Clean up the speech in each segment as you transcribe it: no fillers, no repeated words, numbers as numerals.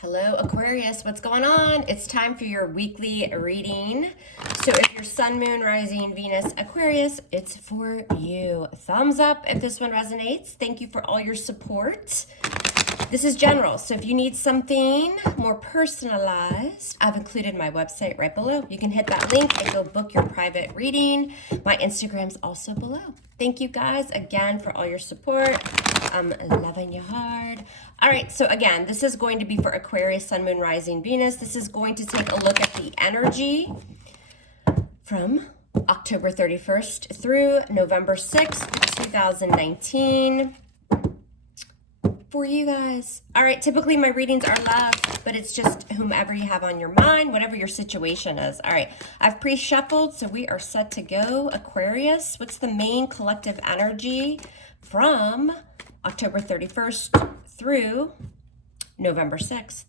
Hello, Aquarius. What's going on? It's time for your weekly reading. So if you're Sun, Moon, Rising, Venus, Aquarius, it's for you. Thumbs up if this one resonates. Thank you for all your support. This is general, so if you need something more personalized, I've included my website right below. You can hit that link and go book your private reading. My Instagram's also below. Thank you guys again for all your support. I'm loving you hard. All right, so again, this is going to be for Aquarius, Sun, Moon, Rising, Venus. This is going to take a look at the energy from October 31st through November 6th, 2019. For you guys. All right, typically my readings are love, but it's just whomever you have on your mind, whatever your situation is. All right, I've pre-shuffled, so we are set to go. Aquarius, what's the main collective energy from October 31st through November 6th,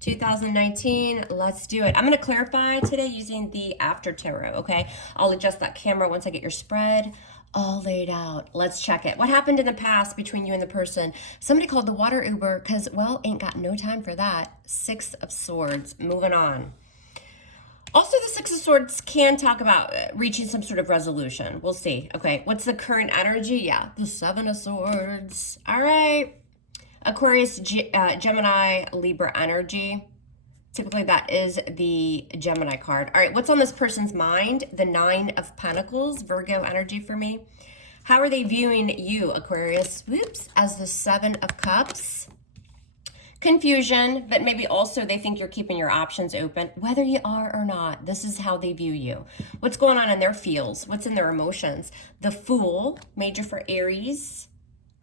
2019? Let's do it. I'm going to clarify today using the After Tarot, okay? I'll adjust that camera once I get your spread all laid out. Let's check it. What happened in the past between you and the person? Somebody called the water Uber because, well, ain't got no time for that. Six of Swords. Moving on. Also, the Six of Swords can talk about reaching some sort of resolution. We'll see. Okay, what's the current energy? Yeah, the Seven of Swords. All right. Aquarius, Gemini, Libra energy. Typically, that is the Gemini card. All right, what's on this person's mind? The Nine of Pentacles, Virgo energy for me. How are they viewing you, Aquarius? Whoops, as the Seven of Cups. Confusion, but maybe also they think you're keeping your options open. Whether you are or not, this is how they view you. What's going on in their feels? What's in their emotions? The Fool, major for Aries.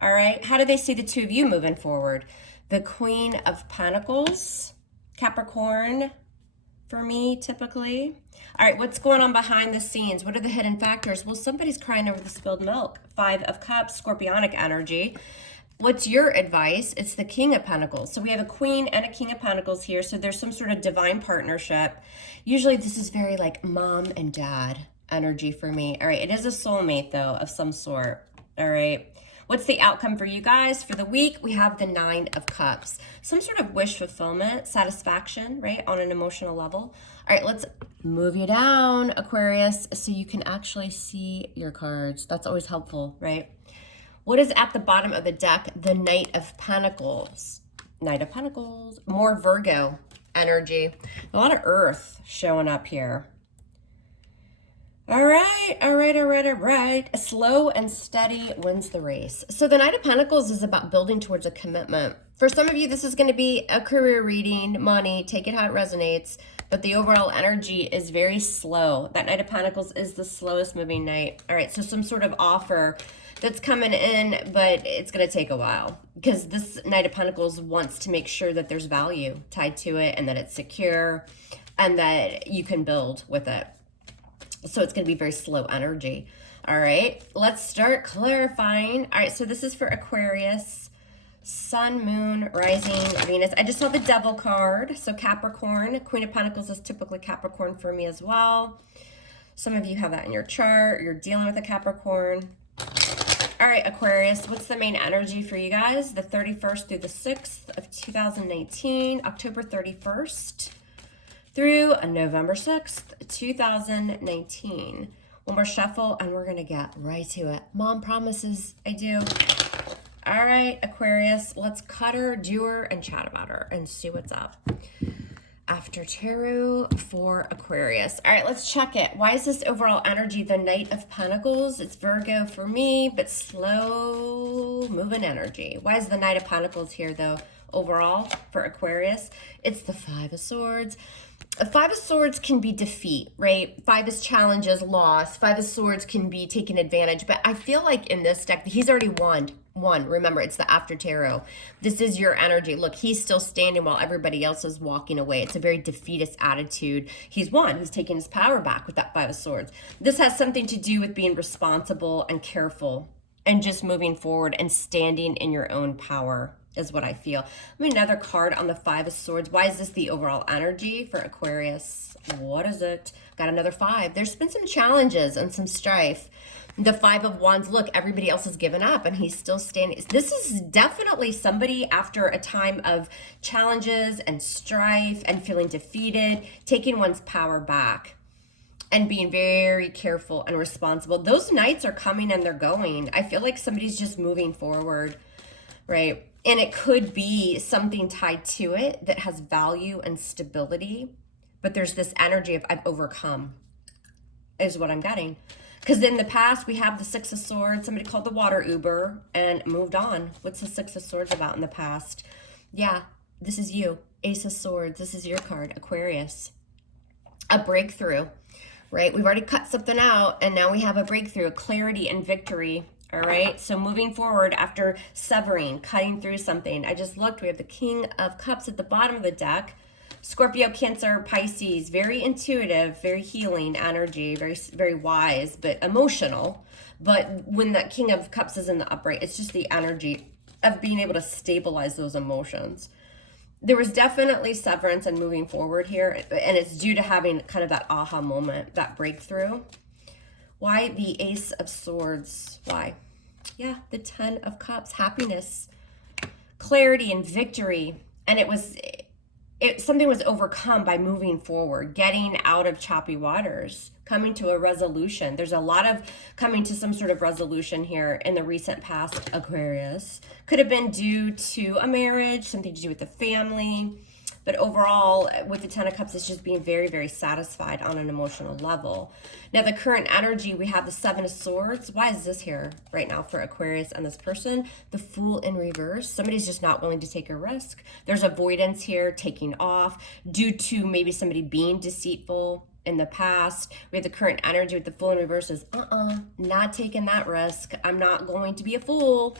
All right, how do they see the two of you moving forward? The Queen of Pentacles. Capricorn for me, typically. All right, what's going on behind the scenes? What are the hidden factors? Well, somebody's crying over the spilled milk. Five of Cups, Scorpionic energy. What's your advice? It's the King of Pentacles. So we have a Queen and a King of Pentacles here. So there's some sort of divine partnership. Usually this is very like mom and dad energy for me. All right, it is a soulmate though of some sort. All right. What's the outcome for you guys? For the week, we have the Nine of Cups. Some sort of wish fulfillment, satisfaction, right, on an emotional level. All right, let's move you down, Aquarius, so you can actually see your cards. That's always helpful, right? What is at the bottom of the deck? The Knight of Pentacles. Knight of Pentacles. More Virgo energy. A lot of Earth showing up here. All right. Slow and steady wins the race. So the Knight of Pentacles is about building towards a commitment. For some of you, this is going to be a career reading, money, take it how it resonates, but the overall energy is very slow. That Knight of Pentacles is the slowest moving knight. All right, so some sort of offer that's coming in, but it's going to take a while because this Knight of Pentacles wants to make sure that there's value tied to it and that it's secure and that you can build with it. So it's going to be very slow energy. All right, let's start clarifying. All right, so this is for Aquarius, Sun, Moon, Rising, Venus. I just saw the Devil card. So Capricorn, Queen of Pentacles is typically Capricorn for me as well. Some of you have that in your chart. You're dealing with a Capricorn. All right, Aquarius, what's the main energy for you guys? The 31st through the 6th of 2019, October 31st. Through November 6th, 2019. One more shuffle and we're going to get right to it. Mom promises I do. All right, Aquarius, let's cut her, do her, and chat about her and see what's up. After Tarot for Aquarius. All right, let's check it. Why is this overall energy the Knight of Pentacles? It's Virgo for me, but slow moving energy. Why is the Knight of Pentacles here, though, overall for Aquarius? It's the Five of Swords. A Five of Swords can be defeat, right? Five is challenges, loss. Five of Swords can be taken advantage. But I feel like in this deck, he's already won. Remember, it's the After Tarot. This is your energy. Look, he's still standing while everybody else is walking away. It's a very defeatist attitude. He's won. He's taking his power back with that Five of Swords. This has something to do with being responsible and careful and just moving forward and standing in your own power is what I feel. I mean, another card on the Five of Swords. Why is this the overall energy for Aquarius? What is it? Got another 5. There's been some challenges and some strife. The 5 of Wands, look, everybody else has given up and he's still standing. This is definitely somebody after a time of challenges and strife and feeling defeated, taking one's power back and being very careful and responsible. Those nights are coming and they're going. I feel like somebody's just moving forward, right? And it could be something tied to it that has value and stability, but there's this energy of I've overcome is what I'm getting. Because in the past, we have the 6 of Swords. Somebody called the water Uber and moved on. What's the 6 of Swords about in the past? Yeah, this is you. Ace of Swords. This is your card, Aquarius. A breakthrough, right? We've already cut something out, and now we have a breakthrough, clarity and victory, all right? So moving forward after severing, cutting through something. I just looked. We have the King of Cups at the bottom of the deck. Scorpio, Cancer, Pisces, very intuitive, very healing energy, very, very wise, but emotional. But when that King of Cups is in the upright, it's just the energy of being able to stabilize those emotions. There was definitely severance and moving forward here, and it's due to having kind of that aha moment, that breakthrough. Why the Ace of Swords? Why? Yeah, the 10 of Cups, happiness, clarity, and victory. And something was overcome by moving forward, getting out of choppy waters, coming to a resolution. There's a lot of coming to some sort of resolution here in the recent past, Aquarius. Could have been due to a marriage, something to do with the family. But overall, with the 10 of Cups, it's just being very, very satisfied on an emotional level. Now, the current energy, we have the 7 of Swords. Why is this here right now for Aquarius and this person? The Fool in reverse. Somebody's just not willing to take a risk. There's avoidance here, taking off, due to maybe somebody being deceitful in the past. We have the current energy with the Fool in reverse is, not taking that risk. I'm not going to be a fool.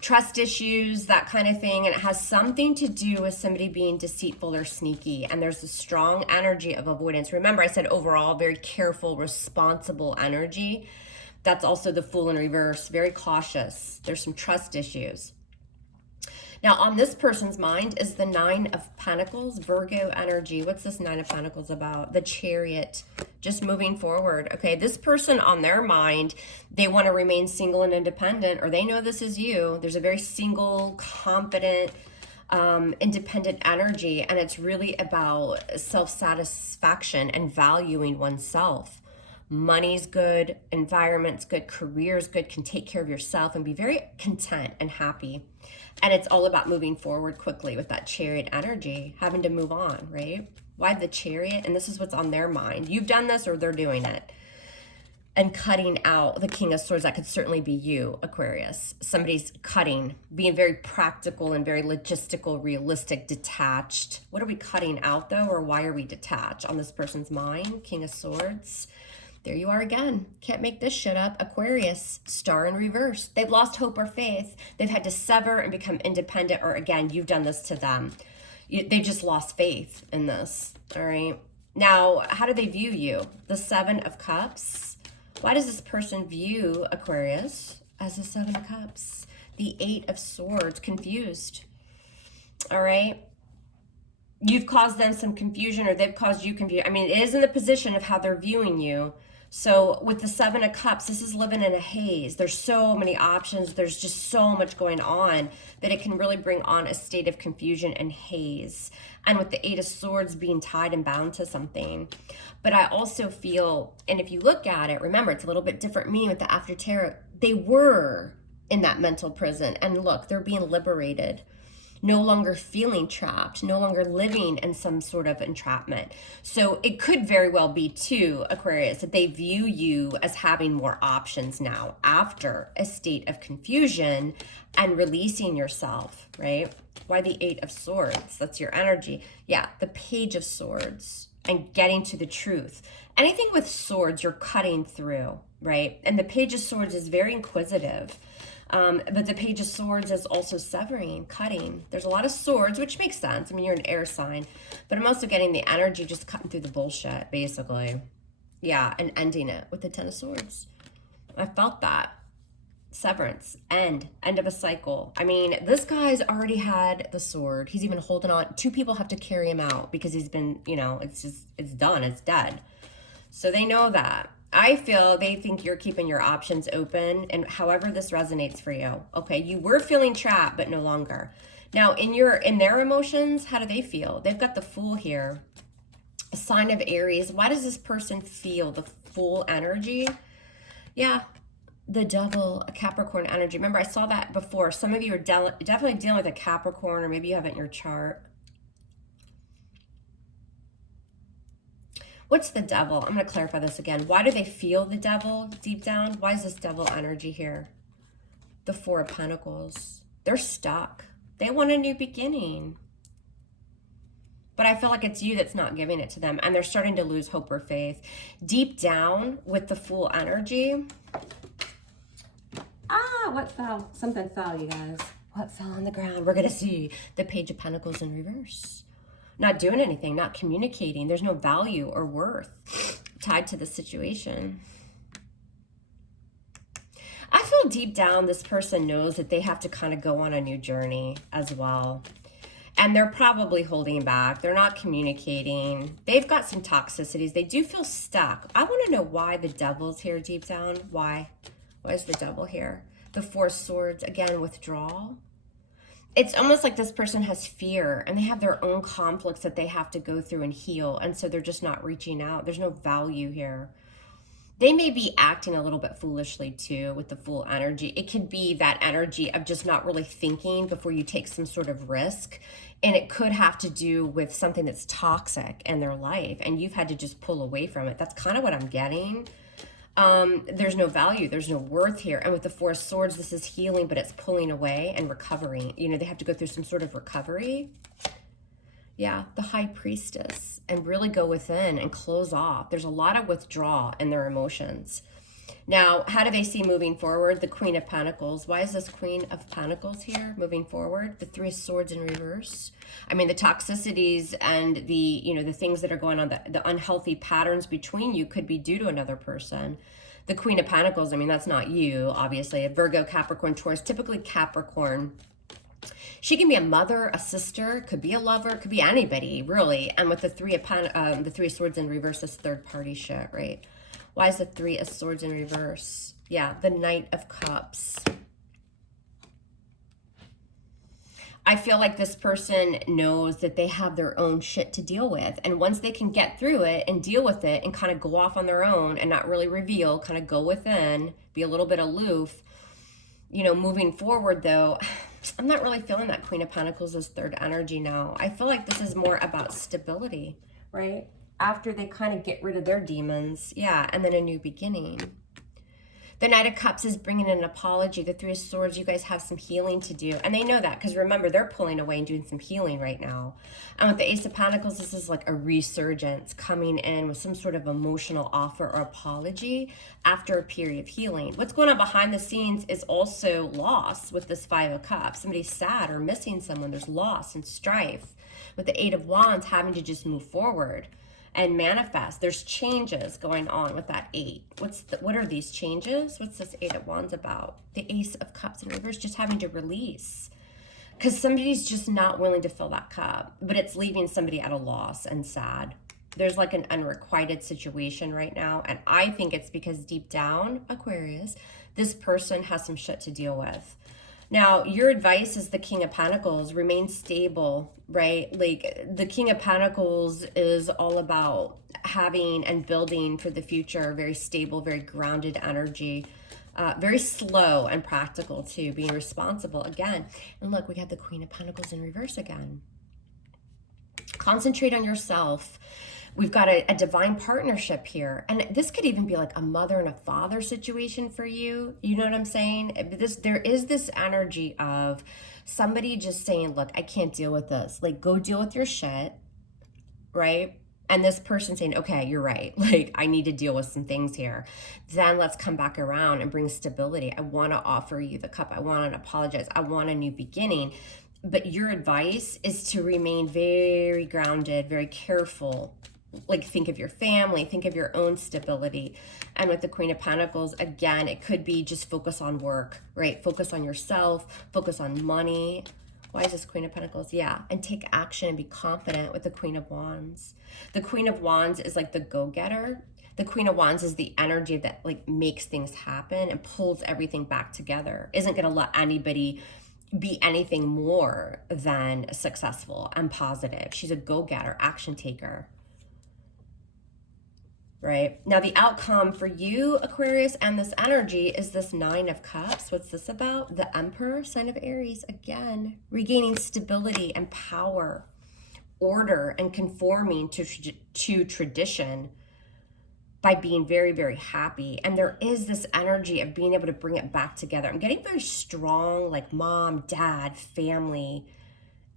Trust issues, that kind of thing. And it has something to do with somebody being deceitful or sneaky. And there's a strong energy of avoidance. Remember, I said overall, very careful, responsible energy. That's also the Fool in reverse, very cautious. There's some trust issues. Now, on this person's mind is the 9 of Pentacles, Virgo energy. What's this 9 of Pentacles about? The Chariot, just moving forward. Okay, this person on their mind, they want to remain single and independent, or they know this is you. There's a very single, confident, independent energy, and it's really about self-satisfaction and valuing oneself. Money's good, environment's good, career's good, can take care of yourself and be very content and happy. And it's all about moving forward quickly with that Chariot energy, having to move on, right? Why the Chariot? And this is what's on their mind. You've done this or they're doing it. And cutting out the King of Swords, that could certainly be you, Aquarius. Somebody's cutting, being very practical and very logistical, realistic, detached. What are we cutting out though, or why are we detached on this person's mind? King of Swords. There you are again. Can't make this shit up. Aquarius, Star in reverse. They've lost hope or faith. They've had to sever and become independent, or again, you've done this to them. They just lost faith in this, all right? Now, how do they view you? The 7 of Cups. Why does this person view Aquarius as the 7 of Cups? The 8 of Swords, confused, all right? You've caused them some confusion, or they've caused you confusion. I mean, it is in the position of how they're viewing you. So with the 7 of Cups, this is living in a haze. There's so many options. There's just so much going on that it can really bring on a state of confusion and haze. And with the 8 of Swords being tied and bound to something. But I also feel, and if you look at it, remember, it's a little bit different meaning with the after tarot. They were in that mental prison. And look, they're being liberated. No longer feeling trapped, no longer living in some sort of entrapment. So it could very well be too, Aquarius, that they view you as having more options now after a state of confusion and releasing yourself, right? Why the 8 of Swords? That's your energy. Yeah, the Page of Swords and getting to the truth. Anything with swords, you're cutting through, right? And the Page of Swords is very inquisitive. But the Page of Swords is also severing, cutting. There's a lot of swords, which makes sense. I mean, you're an air sign. But I'm also getting the energy just cutting through the bullshit, basically. Yeah, and ending it with the 10 of Swords. I felt that. severance, end of a cycle. I mean, this guy's already had the sword. He's even holding on. Two people have to carry him out because he's been, you know, it's done, it's dead. So they know that. I feel they think you're keeping your options open, and however this resonates for you. Okay, you were feeling trapped, but no longer. Now, in their emotions, how do they feel? They've got the Fool here. A sign of Aries. Why does this person feel the Fool energy? Yeah, the Devil, a Capricorn energy. Remember, I saw that before. Some of you are definitely dealing with a Capricorn, or maybe you have it in your chart. What's the Devil? I'm going to clarify this again. Why do they feel the Devil deep down? Why is this Devil energy here? The Four of Pentacles. They're stuck. They want a new beginning. But I feel like it's you that's not giving it to them. And they're starting to lose hope or faith. Deep down with the Fool energy. What fell? Something fell, you guys. What fell on the ground? We're going to see the Page of Pentacles in reverse. Not doing anything, not communicating. There's no value or worth tied to the situation. I feel deep down this person knows that they have to kind of go on a new journey as well. And they're probably holding back. They're not communicating. They've got some toxicities. They do feel stuck. I want to know why the Devil's here deep down. Why? Why is the Devil here? The Four of Swords, again, withdrawal. It's almost like this person has fear and they have their own conflicts that they have to go through and heal. And so they're just not reaching out. There's no value here. They may be acting a little bit foolishly too with the Fool energy. It could be that energy of just not really thinking before you take some sort of risk. And it could have to do with something that's toxic in their life. And you've had to just pull away from it. That's kind of what I'm getting. There's no value, there's no worth here. And with the Four of Swords, this is healing, but it's pulling away and recovering. You know, they have to go through some sort of recovery. Yeah, the High Priestess, and really go within and close off. There's a lot of withdrawal in their emotions. Now, how do they see moving forward? The Queen of Pentacles. Why is this Queen of Pentacles here moving forward? The Three of Swords in reverse. I mean, the toxicities and the, you know, the things that are going on, the unhealthy patterns between you could be due to another person. The Queen of Pentacles, I mean, that's not you, obviously. A Virgo, Capricorn, Taurus, typically Capricorn. She can be a mother, a sister, could be a lover, could be anybody, really. And with the Three of Swords in reverse, this third party shit, right? Why is the Three of Swords in reverse? Yeah, the Knight of Cups. I feel like this person knows that they have their own shit to deal with. And once they can get through it and deal with it and kind of go off on their own and not really reveal, kind of go within, be a little bit aloof, you know, moving forward though, I'm not really feeling that Queen of Pentacles is third energy now. I feel like this is more about stability, right? After they kind of get rid of their demons. Yeah, and then a new beginning. The Knight of Cups is bringing an apology. The Three of Swords, you guys have some healing to do. And they know that because remember, they're pulling away and doing some healing right now. And with the Ace of Pentacles, this is like a resurgence coming in with some sort of emotional offer or apology after a period of healing. What's going on behind the scenes is also loss with this Five of Cups. Somebody's sad or missing someone. There's loss and strife. With the Eight of Wands, having to just move forward and manifest. There's changes going on with that eight. What are these changes? What's this Eight of Wands about? The Ace of Cups in reverse, just having to release. Because somebody's just not willing to fill that cup, but it's leaving somebody at a loss and sad. There's like an unrequited situation right now. And I think it's because deep down, Aquarius, this person has some shit to deal with. Now, your advice is the King of Pentacles, remain stable, right? Like the King of Pentacles is all about having and building for the future, very stable, very grounded energy, very slow and practical too, being responsible again. And look, we got the Queen of Pentacles in reverse again. Concentrate on yourself. We've got a divine partnership here. And this could even be like a mother and a father situation for you. You know what I'm saying? There is this energy of somebody just saying, look, I can't deal with this. Like, go deal with your shit, right? And this person saying, okay, you're right. Like, I need to deal with some things here. Then let's come back around and bring stability. I want to offer you the cup. I want to apologize. I want a new beginning. But your advice is to remain very grounded, very careful, like think of your family, think of your own stability. And with the Queen of Pentacles, again, it could be just focus on work, right? Focus on yourself, focus on money. Why is this Queen of Pentacles? Yeah, and take action and be confident with the Queen of Wands. The Queen of Wands is like the go-getter. The Queen of Wands is the energy that like makes things happen and pulls everything back together. Isn't going to let anybody be anything more than successful and positive. She's a go-getter, action taker. Right? Now the outcome for you, Aquarius, and this energy is this Nine of Cups. What's this about? The Emperor, sign of Aries, again, regaining stability and power, order, and conforming to tradition by being very, very happy. And there is this energy of being able to bring it back together. I'm getting very strong, like mom, dad, family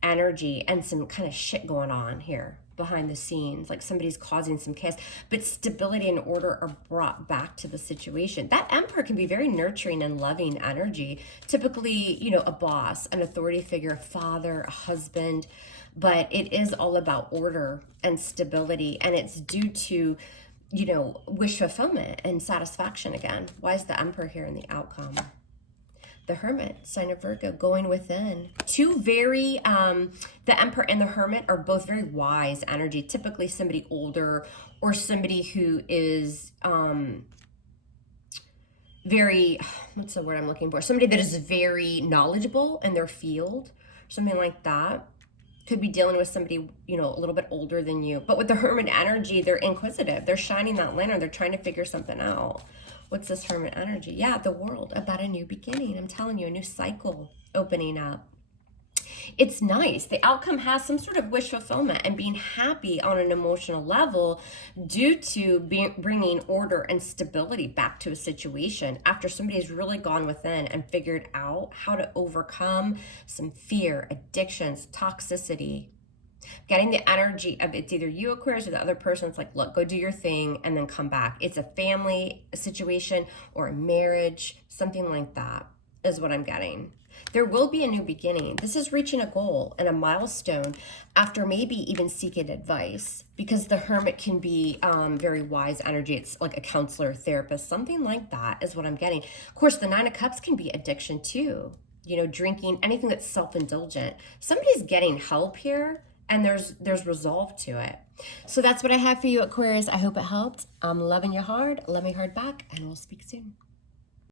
energy, and some kind of shit going on here behind the scenes, like somebody's causing some chaos, but stability and order are brought back to the situation. That Emperor can be very nurturing and loving energy, typically, you know, a boss, an authority figure, a father, a husband, but it is all about order and stability, and it's due to, you know, wish fulfillment and satisfaction again. Why is the Emperor here in the outcome? The Hermit, sign of Virgo, going within. Two very, the Emperor and the Hermit are both very wise energy, typically somebody older or somebody who is very, what's the word I'm looking for? Somebody that is very knowledgeable in their field, something like that. Could be dealing with somebody, you know, a little bit older than you. But with the Hermit energy, they're inquisitive. They're shining that lantern. They're trying to figure something out. What's this Hermit energy? Yeah, the world, about a new beginning. I'm telling you, a new cycle opening up. It's nice. The outcome has some sort of wish fulfillment and being happy on an emotional level due to bringing order and stability back to a situation after somebody's really gone within and figured out how to overcome some fear, addictions, toxicity. Getting the energy of it's either you, Aquarius, or the other person. It's like, look, go do your thing and then come back. It's a family situation or a marriage, something like that is what I'm getting. There will be a new beginning. This is reaching a goal and a milestone after maybe even seeking advice, because the Hermit can be very wise energy. It's like a counselor, therapist, something like that is what I'm getting. Of course, the Nine of Cups can be addiction too. You know, drinking, anything that's self-indulgent. Somebody's getting help here, and there's resolve to it. So that's what I have for you, Aquarius. I hope it helped. I'm loving you hard. Love me hard back, and we'll speak soon.